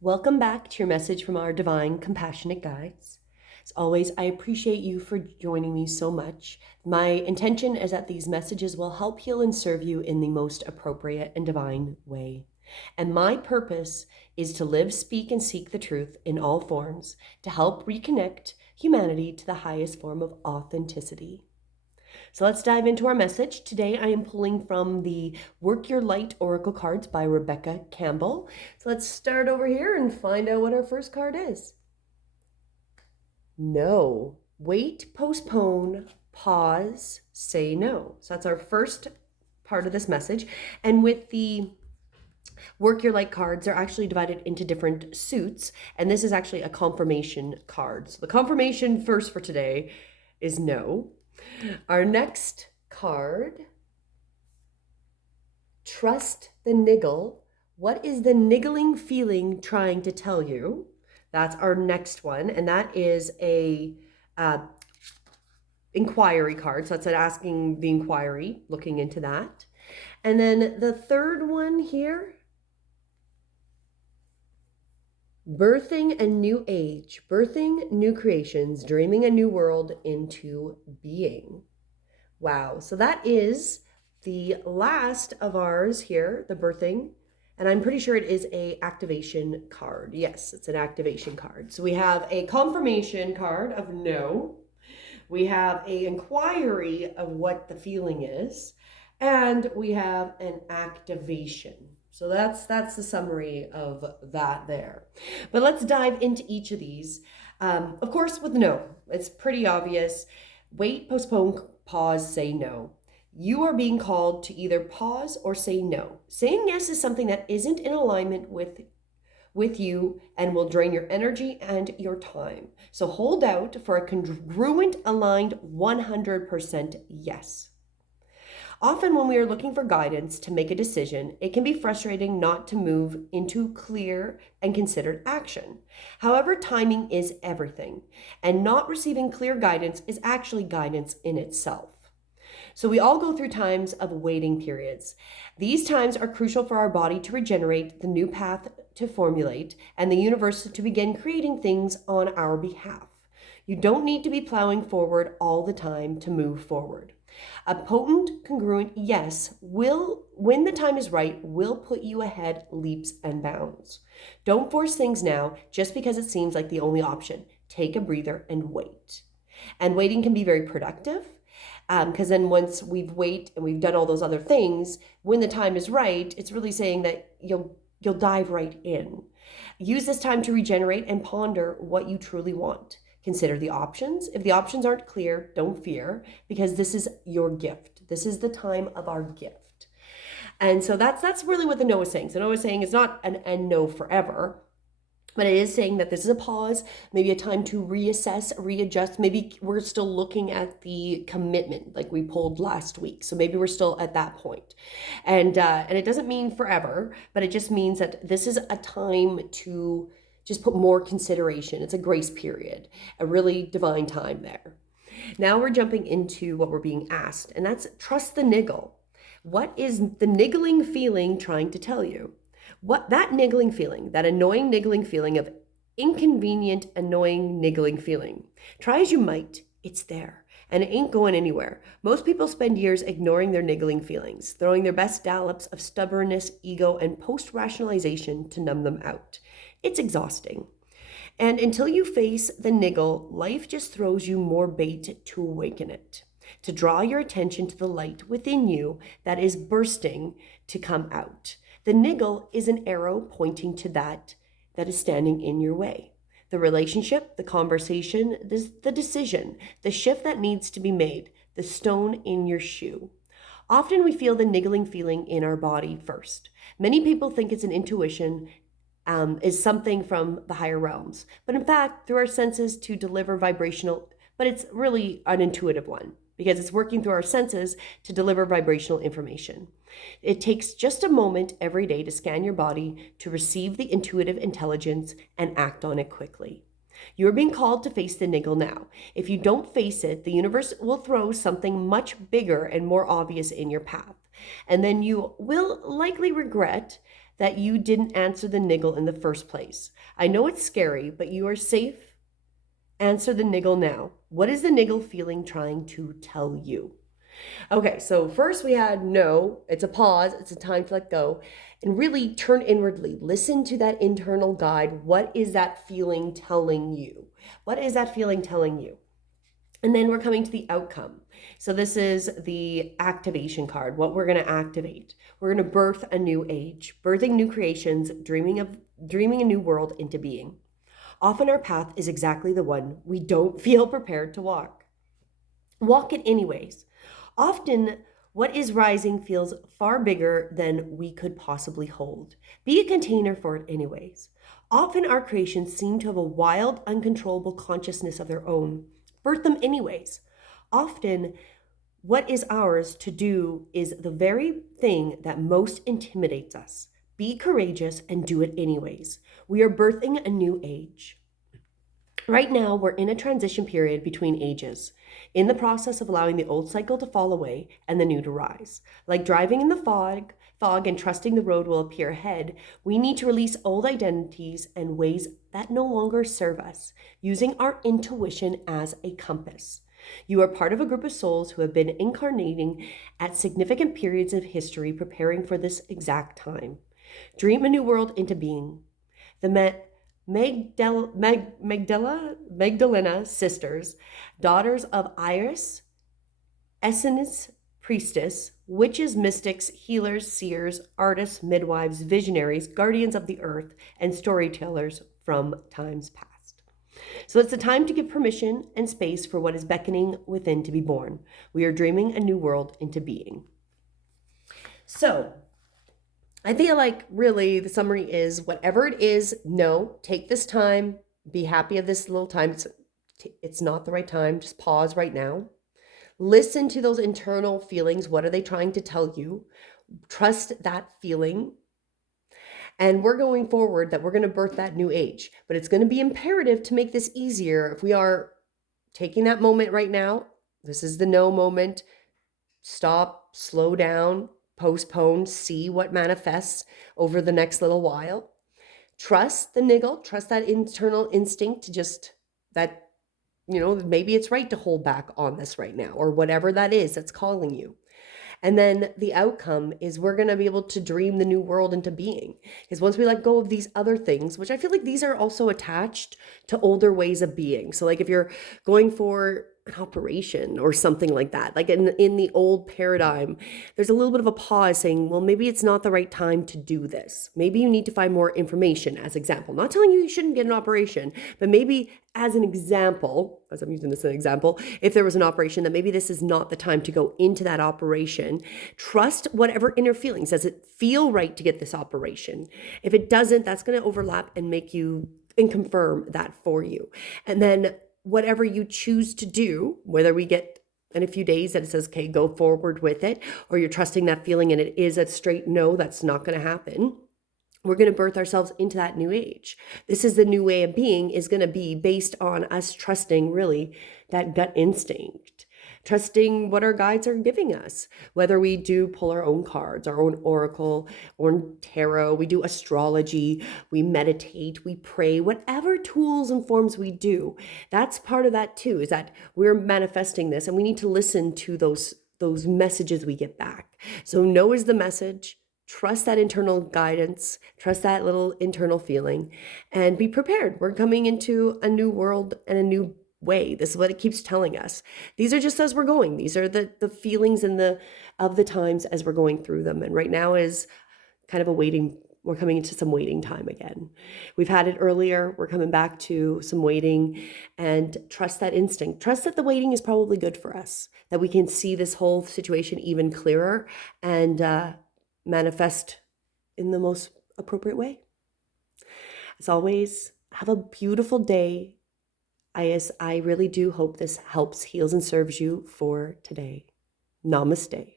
Welcome back to your message from our divine, compassionate guides. As always, I appreciate you for joining me so much. My intention is that these messages will help heal and serve you in the most appropriate and divine way. And my purpose is to live, speak, and seek the truth in all forms to help reconnect humanity to the highest form of authenticity. So let's dive into our message. Today I am pulling from the Work Your Light Oracle cards by Rebecca Campbell. So let's start over here and find out what our first card is. No. Wait, postpone, pause, say no. So that's our first part of this message. And with the Work Your Light cards, they're actually divided into different suits. And this is actually a confirmation card. So the confirmation first for today is no. Our next card, trust the niggle. What is the niggling feeling trying to tell you? That's our next one, and that is a inquiry card. So that's an asking the inquiry, looking into that. And then the third one here, birthing a new age, birthing new creations, dreaming a new world into being. Wow. So that is the last of ours here, the birthing. And I'm pretty sure it is a activation card. Yes, it's an activation card. So we have a confirmation card of no. We have a inquiry of what the feeling is. And we have an activation. So that's the summary of that there. But let's dive into each of these. Of course, with no, it's pretty obvious. Wait, postpone, pause, say no. You are being called to either pause or say no. Saying yes is something that isn't in alignment with you and will drain your energy and your time. So hold out for a congruent, aligned 100% yes. Often when we are looking for guidance to make a decision, it can be frustrating not to move into clear and considered action. However, timing is everything, and not receiving clear guidance is actually guidance in itself. So we all go through times of waiting periods. These times are crucial for our body to regenerate, the new path to formulate, and the universe to begin creating things on our behalf. You don't need to be plowing forward all the time to move forward. A potent, congruent yes will, when the time is right, will put you ahead leaps and bounds. Don't force things now just because it seems like the only option. Take a breather and wait. And waiting can be very productive because then once we've waited and we've done all those other things, when the time is right, it's really saying that you'll dive right in. Use this time to regenerate and ponder what you truly want. Consider the options. If the options aren't clear, don't fear, because this is your gift. This is the time of our gift. And so that's really what the no is saying. So no is saying it's not an and no forever, but it is saying that this is a pause, maybe a time to reassess, readjust. Maybe we're still looking at the commitment like we pulled last week. So maybe we're still at that point. And it doesn't mean forever, but it just means that this is a time to just put more consideration. It's a grace period, a really divine time there. Now we're jumping into what we're being asked, and that's trust the niggle. What is the niggling feeling trying to tell you? What that niggling feeling, that annoying niggling feeling of inconvenient, annoying niggling feeling. Try as you might, it's there. And it ain't going anywhere. Most people spend years ignoring their niggling feelings, throwing their best dollops of stubbornness, ego, and post-rationalization to numb them out. It's exhausting. And until you face the niggle, life just throws you more bait to awaken it, to draw your attention to the light within you that is bursting to come out. The niggle is an arrow pointing to that is standing in your way. The relationship, the conversation, the decision, the shift that needs to be made, the stone in your shoe. Often we feel the niggling feeling in our body first. Many people think it's an intuition, is something from the higher realms. But in fact, through our senses to deliver vibrational, but it's really an intuitive one because it's working through our senses to deliver vibrational information. It takes just a moment every day to scan your body to receive the intuitive intelligence and act on it quickly. You're being called to face the niggle now. If you don't face it, the universe will throw something much bigger and more obvious in your path. And then you will likely regret that you didn't answer the niggle in the first place. I know it's scary, but you are safe. Answer the niggle now. What is the niggle feeling trying to tell you? Okay, so first we had no, it's a pause, it's a time to let go, and really turn inwardly. Listen to that internal guide. What is that feeling telling you? What is that feeling telling you? And then we're coming to the outcome. So this is the activation card, what we're going to activate. We're going to birth a new age, birthing new creations, dreaming a new world into being. Often our path is exactly the one we don't feel prepared to walk. Walk it anyways. Often, what is rising feels far bigger than we could possibly hold. Be a container for it anyways. Often, our creations seem to have a wild, uncontrollable consciousness of their own. Birth them anyways. Often, what is ours to do is the very thing that most intimidates us. Be courageous and do it anyways. We are birthing a new age. Right now, we're in a transition period between ages, in the process of allowing the old cycle to fall away and the new to rise. Like driving in the fog and trusting the road will appear ahead, we need to release old identities and ways that no longer serve us, using our intuition as a compass. You are part of a group of souls who have been incarnating at significant periods of history preparing for this exact time. Dream a new world into being. The Magdalena sisters, daughters of Iris, Essenes priestess, witches, mystics, healers, seers, artists, midwives, visionaries, guardians of the earth, and storytellers from times past. So it's a time to give permission and space for what is beckoning within to be born. We are dreaming a new world into being. So I feel like really the summary is whatever it is, no, take this time, be happy of this little time. It's not the right time. Just pause right now. Listen to those internal feelings. What are they trying to tell you? Trust that feeling. And we're going forward that we're going to birth that new age. But it's going to be imperative to make this easier if we are taking that moment right now. This is the no moment. Stop, slow down, postpone, see what manifests over the next little while. Trust the niggle, trust that internal instinct to just that, maybe it's right to hold back on this right now or whatever that is that's calling you. And then the outcome is we're going to be able to dream the new world into being. Because once we let go of these other things, which I feel like these are also attached to older ways of being. So like if you're going for an operation or something like that, like in the old paradigm, there's a little bit of a pause saying, well, maybe it's not the right time to do this. Maybe you need to find more information, as example. Not telling you shouldn't get an operation, but maybe as an example, as I'm using this as an example, if there was an operation, that maybe this is not the time to go into that operation. Trust whatever inner feelings. Does it feel right to get this operation? If it doesn't, that's going to overlap and make you and confirm that for you. And then whatever you choose to do, whether we get in a few days that it says, okay, go forward with it, or you're trusting that feeling and it is a straight no, that's not going to happen. We're going to birth ourselves into that new age. This is the new way of being is going to be based on us trusting really that gut instinct, trusting what our guides are giving us, whether we do pull our own cards, our own oracle or tarot, we do astrology, we meditate, we pray, whatever tools and forms we do. That's part of that too, is that we're manifesting this and we need to listen to those messages we get back. So no is the message. Trust that internal guidance, trust that little internal feeling, and be prepared. We're coming into a new world and a new way. This is what it keeps telling us. These are just as we're going. These are the feelings and of the times as we're going through them. And right now is kind of we're coming into some waiting time again. We've had it earlier. We're coming back to some waiting, and trust that instinct. Trust that the waiting is probably good for us, that we can see this whole situation even clearer and manifest in the most appropriate way. As always, have a beautiful day. I really do hope this helps, heals, and serves you for today. Namaste.